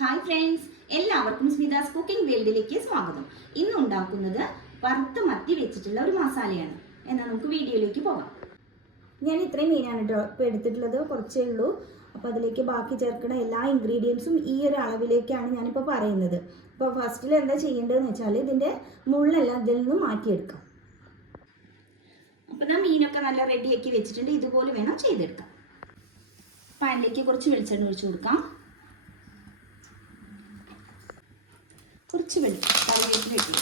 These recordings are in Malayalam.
ഹായ് ഫ്രണ്ട്സ്, എല്ലാവർക്കും സ്മിതാസ് കുക്കിംഗ് വേൾഡിലേക്ക് സ്വാഗതം. ഇന്ന് ഉണ്ടാക്കുന്നത് വറുത്ത മത്തി വെച്ചിട്ടുള്ള ഒരു മസാലയാണ്. എന്നാൽ നമുക്ക് വീഡിയോയിലേക്ക് പോകാം. ഞാൻ ഇത്രയും മീനാണ് കേട്ടോ ഇപ്പോൾ എടുത്തിട്ടുള്ളത്, കുറച്ചേ ഉള്ളൂ. അപ്പോൾ അതിലേക്ക് ബാക്കി ചേർക്കുന്ന എല്ലാ ഇൻഗ്രീഡിയൻസും ഈ ഒരു അളവിലേക്കാണ് ഞാനിപ്പോൾ പറയുന്നത്. അപ്പോൾ ഫസ്റ്റിൽ എന്താ ചെയ്യേണ്ടതെന്ന് വെച്ചാൽ ഇതിൻ്റെ മുള്ളെല്ലാം ഇതിൽ നിന്ന് മാറ്റിയെടുക്കാം. അപ്പോൾ ഞാൻ മീനൊക്കെ നല്ല റെഡിയാക്കി വെച്ചിട്ടുണ്ട്. ഇതുപോലെ വേണം ചെയ്തെടുക്കാം. പാനിലേക്ക് കുറച്ച് വെളിച്ചെണ്ണ ഒഴിച്ചു കൊടുക്കാം. കുറച്ച് കറിവേപ്പില ഇട്ടു.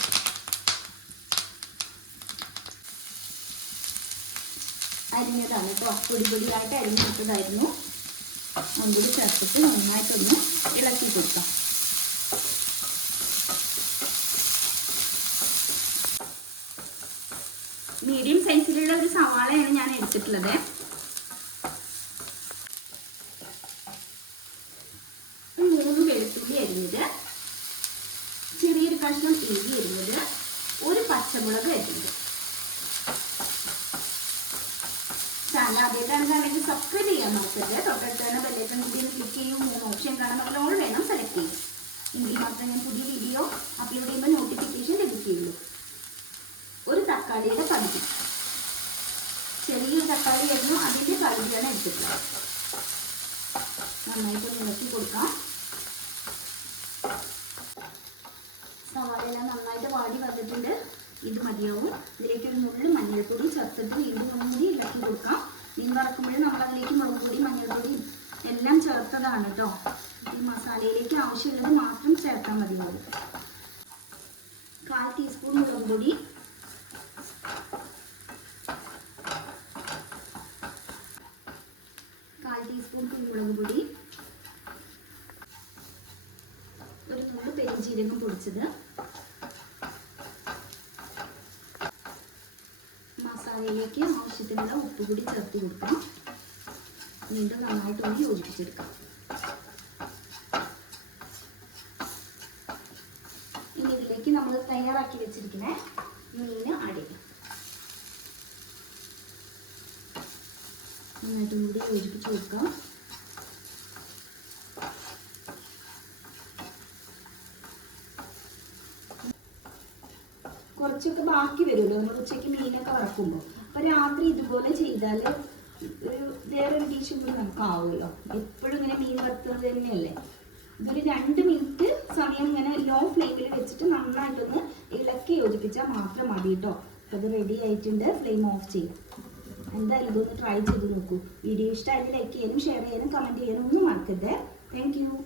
അരിഞ്ഞതാണ് കേട്ടോ, പൊടിയായിട്ട് അരിഞ്ഞിട്ടതായിരുന്നു. ഒന്നുകൂടി ചേർത്തിട്ട് നന്നായിട്ടൊന്ന് ഇളക്കി കൊടുക്കാം. മീഡിയം സൈസിലുള്ള ഒരു സവാളയാണ് ഞാൻ എടുത്തിട്ടുള്ളത്. മൂന്ന് വെളുത്തുള്ളി അരിഞ്ഞത്, ചെറിയൊരു കഷ്ണം ഇഞ്ചി അരിഞ്ഞത്, ഒരു പച്ചമുളക് അരിഞ്ഞത്. ചാനൽ ആദ്യമായിട്ടാണെങ്കിൽ സബ്സ്ക്രൈബ് ചെയ്യാൻ മറക്കരുത്. തൊട്ടടുത്ത് തന്നെ ബെല്ലൈക്കൺ കൂടി ഒന്ന് ക്ലിക്ക് ചെയ്യും. 3 ഓപ്ഷൻ കാണാൻ ഓൾ വേണം സെലക്ട് ചെയ്യും. എങ്കിൽ മാത്രമേ ഞാൻ പുതിയ വീഡിയോ അപ്ലോഡ് ചെയ്യുമ്പോൾ നോട്ടിഫിക്കേഷൻ ലഭിക്കുകയുള്ളൂ. ഒരു തക്കാളിയുടെ പകുതി, ചെറിയൊരു തക്കാളി ആയിരുന്നു, അതിൻ്റെ പകുതിയാണ് എടുത്തിട്ടുള്ളത്. നന്നായിട്ട് ഇളക്കി കൊടുക്കാം. സവാളയെല്ലാം നന്നായിട്ട് വാടി വന്നിട്ടുണ്ട്. ഇത് മതിയാവും. ഇതിലേക്ക് ഒരു നുള്ളു മഞ്ഞൾപ്പൊടി ചേർത്തിട്ട് വീണ്ടും ഒന്നുകൂടി ഇളക്കി കൊടുക്കാം. മീൻ വറക്കുമ്പോഴും നമ്മൾ അതിലേക്ക് മുളക് പൊടി, മഞ്ഞൾപ്പൊടി എല്ലാം ചേർത്തതാണ് കേട്ടോ. ഈ മസാലയിലേക്ക് ആവശ്യമുള്ളത് മാത്രം ചേർത്താൽ മതിയാവും. 1/4 ടീസ്പൂൺ മുളക് പൊടി, 1/4 ടീസ്പൂൺ കുരുമുളക് പൊടി, ഒരു നുള്ളു പെരുംജീരകം പൊടിച്ചത്. മസാലയിലേക്ക് ആവശ്യത്തിനുള്ള ഉപ്പ് കൂടി ചേർത്ത് കൊടുക്കാം. വീണ്ടും നന്നായിട്ടൊന്ന് യോജിപ്പിച്ചെടുക്കാം. ഇനി ഇതിലേക്ക് നമ്മൾ തയ്യാറാക്കി വെച്ചിരിക്കുന്ന മീൻ ആഡ് ചെയ്യാം. നന്നായിട്ടും കൂടി യോജിപ്പിച്ച് കൊടുക്കാം. കുറച്ചൊക്കെ ബാക്കി വരുമല്ലോ നമ്മൾ ഉച്ചയ്ക്ക് മീനൊക്കെ വറക്കുമ്പോൾ. അപ്പോൾ രാത്രി ഇതുപോലെ ചെയ്താൽ വേറൊരു ഡിഷ് കൂടി നമുക്ക് ആവുമല്ലോ. എപ്പോഴും ഇങ്ങനെ മീൻ വറുത്തത് തന്നെയല്ലേ. ഇതൊരു 2 മിനിറ്റ് സമയം ഇങ്ങനെ ലോ ഫ്ലെയിമിൽ വെച്ചിട്ട് നന്നായിട്ടൊന്ന് ഇളക്കി യോജിപ്പിച്ചാൽ മാത്രം മതി കേട്ടോ. അപ്പോൾ അത് റെഡി ആയിട്ടുണ്ട്. ഫ്ലെയിം ഓഫ് ചെയ്യും. എന്തായാലും ഇതൊന്ന് ട്രൈ ചെയ്ത് നോക്കൂ. വീഡിയോ ഇഷ്ടമായാലും ലൈക്ക് ചെയ്യാനും ഷെയർ ചെയ്യാനും കമൻറ്റ് ചെയ്യാനും ഒന്നും മറക്കരുത്. Thank you.